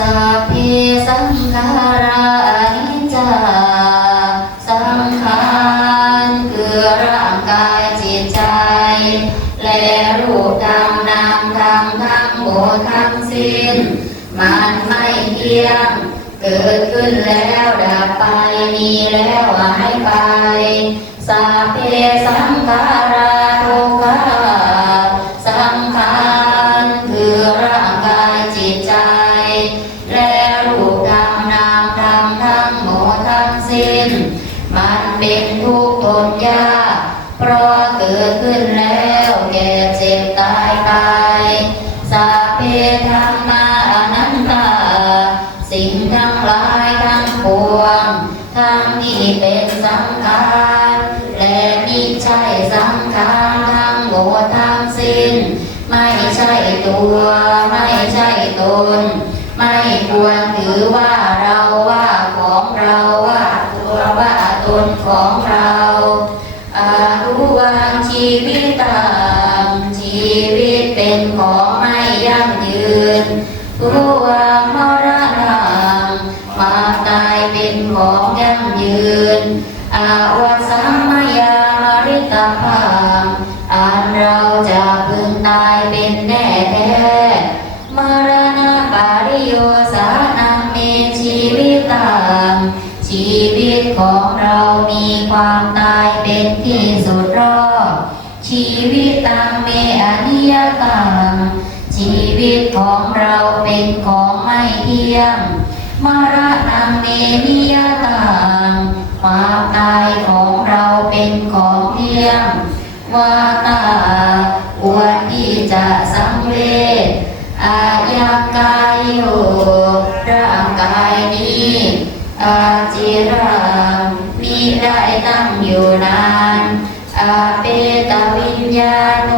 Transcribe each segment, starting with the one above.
สัพเพสังขารา องเร ของเรามีความตายเป็นที่สุดรอบ ชีวิตตังเมอนิยตังชีวิตของเราเป็นของไม่เที่ยง มารณะเมนิยตังความตายของเราเป็นของเที่ยงวาตาควรที่จะสังเวชอายกายโยร่างกายนี้ อาจิรังมิได้ตั้งอยู่นานอาเปตวิญญาโน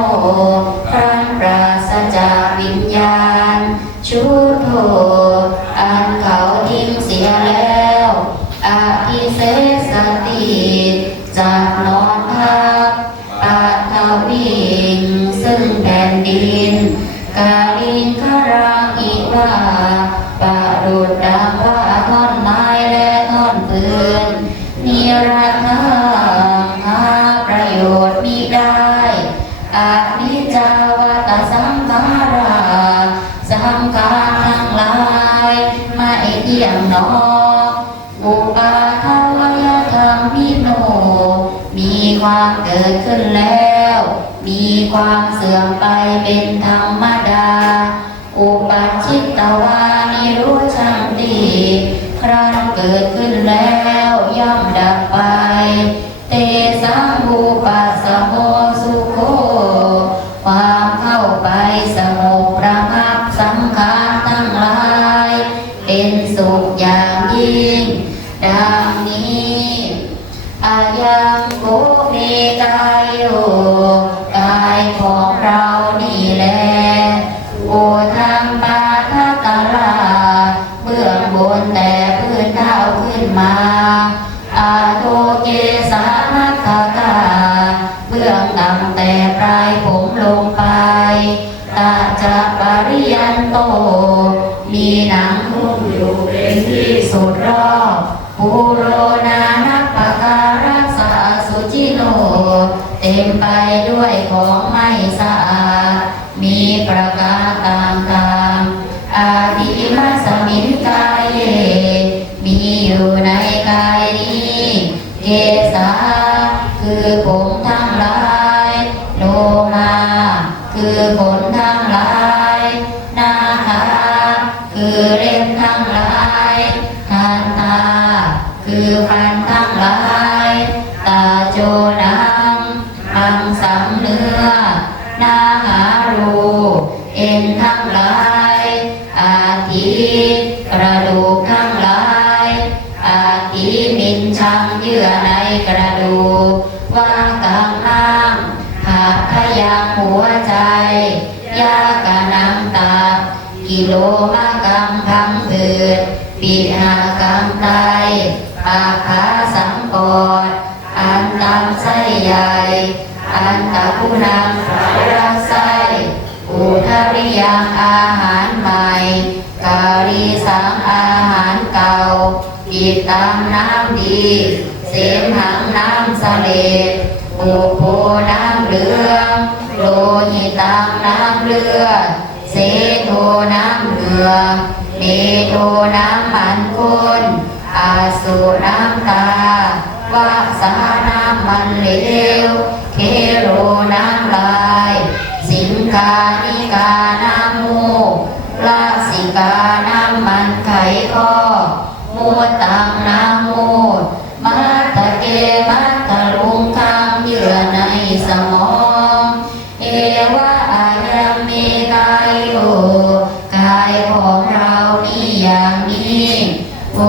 พรันปราศจากวิญญาณชุโท โยชน์มิได้อานิจจาวัตสังขาราสังขารทั้งหลายไม่เที่ยงหนออุปาทวยธรรมพิโน มีความเกิดขึ้นแล้ว มีความเสื่อมไปเป็นธรรมดา อุปัชชิตวานิรู้ชังตีครั้นเกิดขึ้นแล้วย่อมดับไป เตสังภูปา จะปริยันโต มีหนังหุ้มอยู่เป็นที่สุดรอบปุโรนานัปปะการักษาสุจิโน เต็มไปด้วยของ กิโลมะกังพังผืดปีหากังไตปากขาสังกอดอันตามไส้ใหญ่ อันตะพุนังสายรักไส้อุทาริยังอาหารใหม่ กาลีสังอาหารเก่าปีกตามน้ำดี เสมหังน้ำสเลดปูโพน้ำเหลืองโลหิตังน้ำเลือด เสโทน้ำเหลือเมโทน้ำมันข้นอาสุน้ำตาวาสาน้ำมันเหลวเคโรน้ำลาย สิงคานิกาน้ำมูกลาสิกาน้ำมันไขข้อมูตัง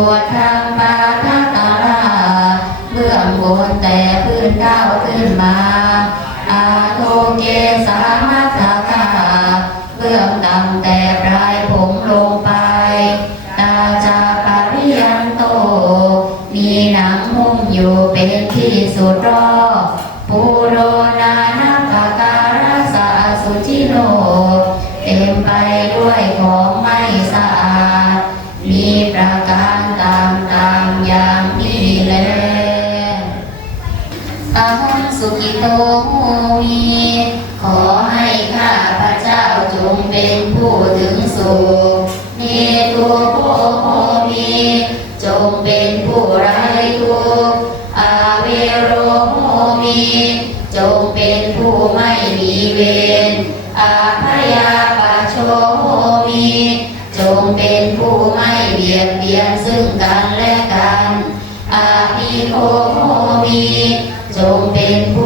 วดทางปาทักตาเบื้องบนแต่พื้นก้าวขึ้นมา สุขิโตโหวีขอให้ข้าพระเจ้าจงเป็นผู้ถึงสุขเนตุโพโหวีจงเป็นผู้ไร้ทุกข์อาเวโรโหวีจงเป็นผู้ไม่มีเวรอาพยาปโชโหวีจงเป็นผู้ไม่เบียดเบียนซึ่งกันและกันอาภิโภโหมี จง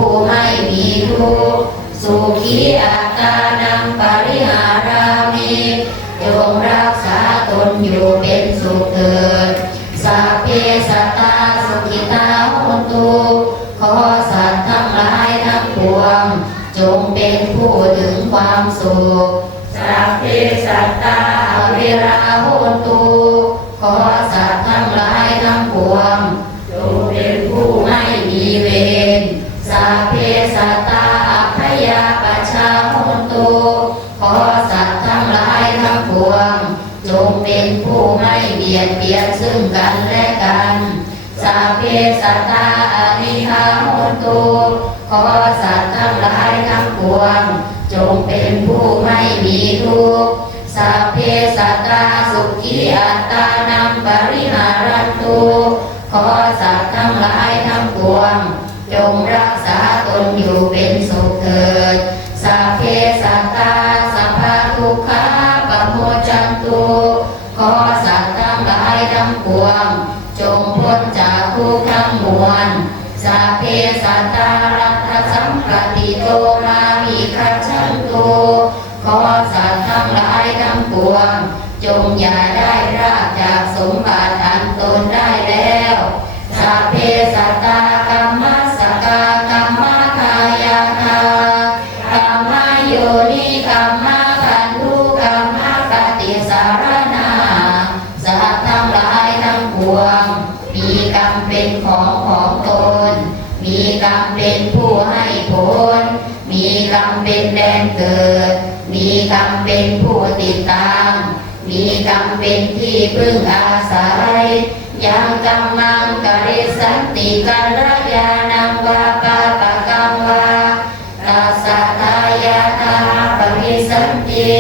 ตุขอสัตว์ทั้งหลายทั้งปวง จงเป็นผู้ไม่มีทุกข์สัพเพสัตตาสุขีอัตตานังปริหารันตุขอสัตว์ทั้งหลายทั้งปวง จงรักษาตนอยู่เป็นสุขเถิดสัพเพสัตตาสัพพะทุกขาปโมจันตุขอสัตว์ทั้งหลายทั้งปวง จงพ้นจากทุกข์ทั้งมวล จ พึ่งอาศัยยังกรรมังกริสันติการยานังวาปาปะกังวาตัสสะทายาทาปริสันติ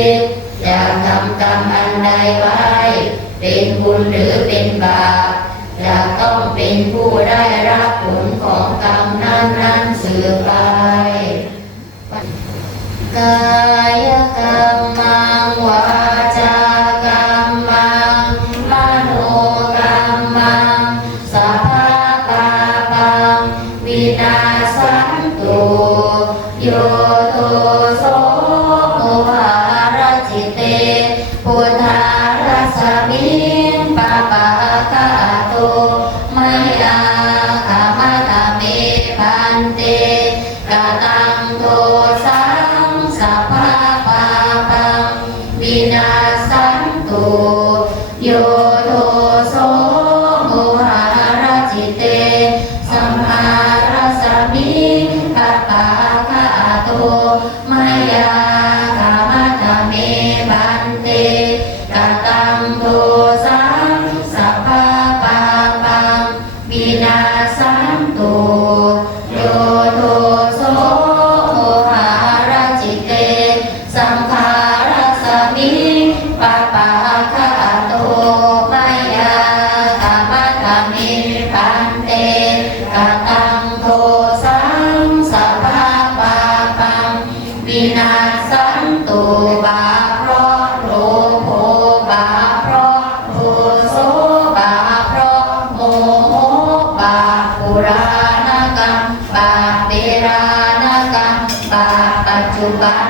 อยากทำกรรมอันใดไว้เป็นบุญหรือ มิงปะปะกะตุ จุบั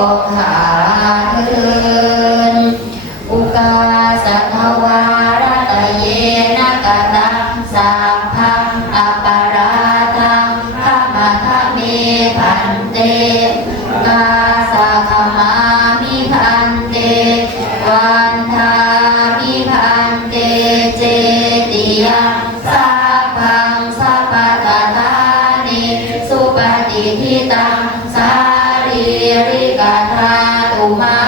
าา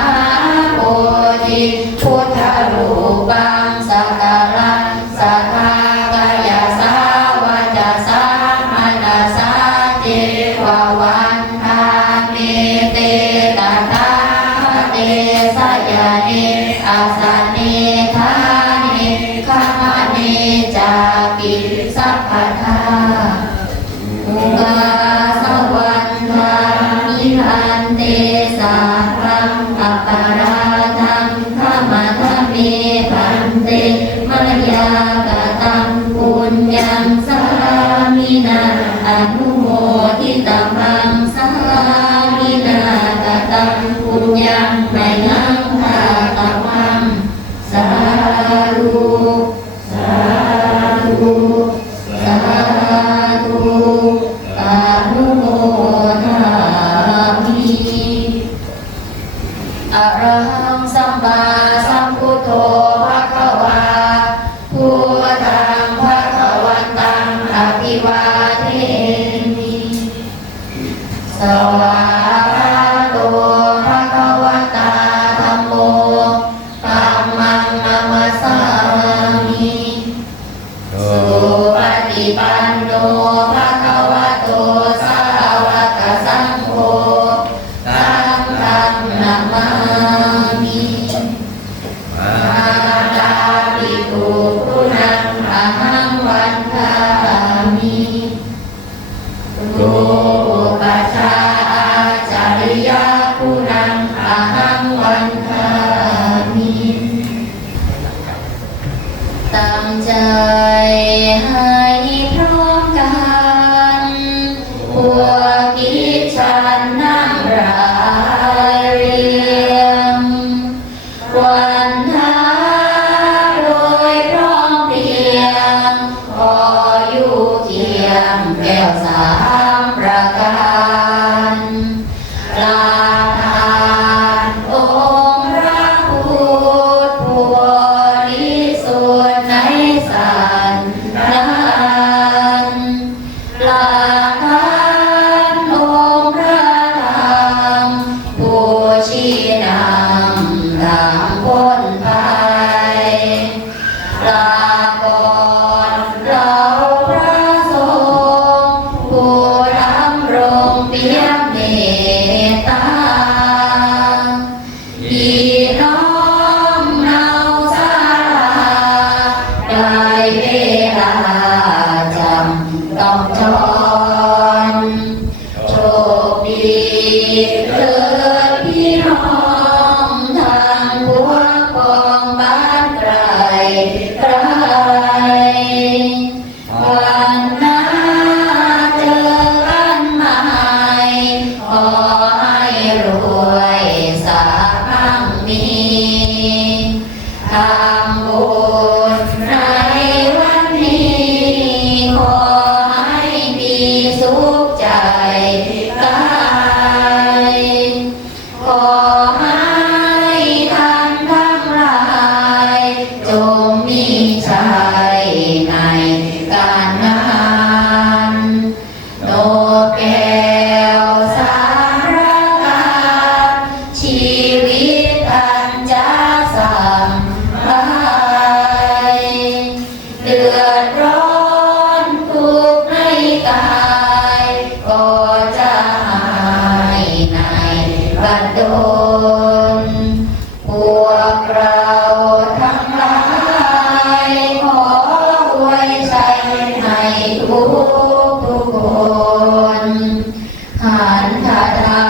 ทา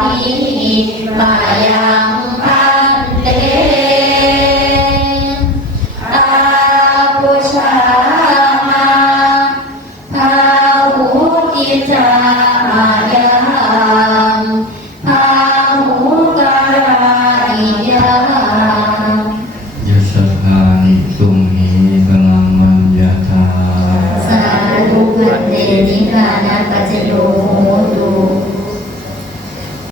ทิมายา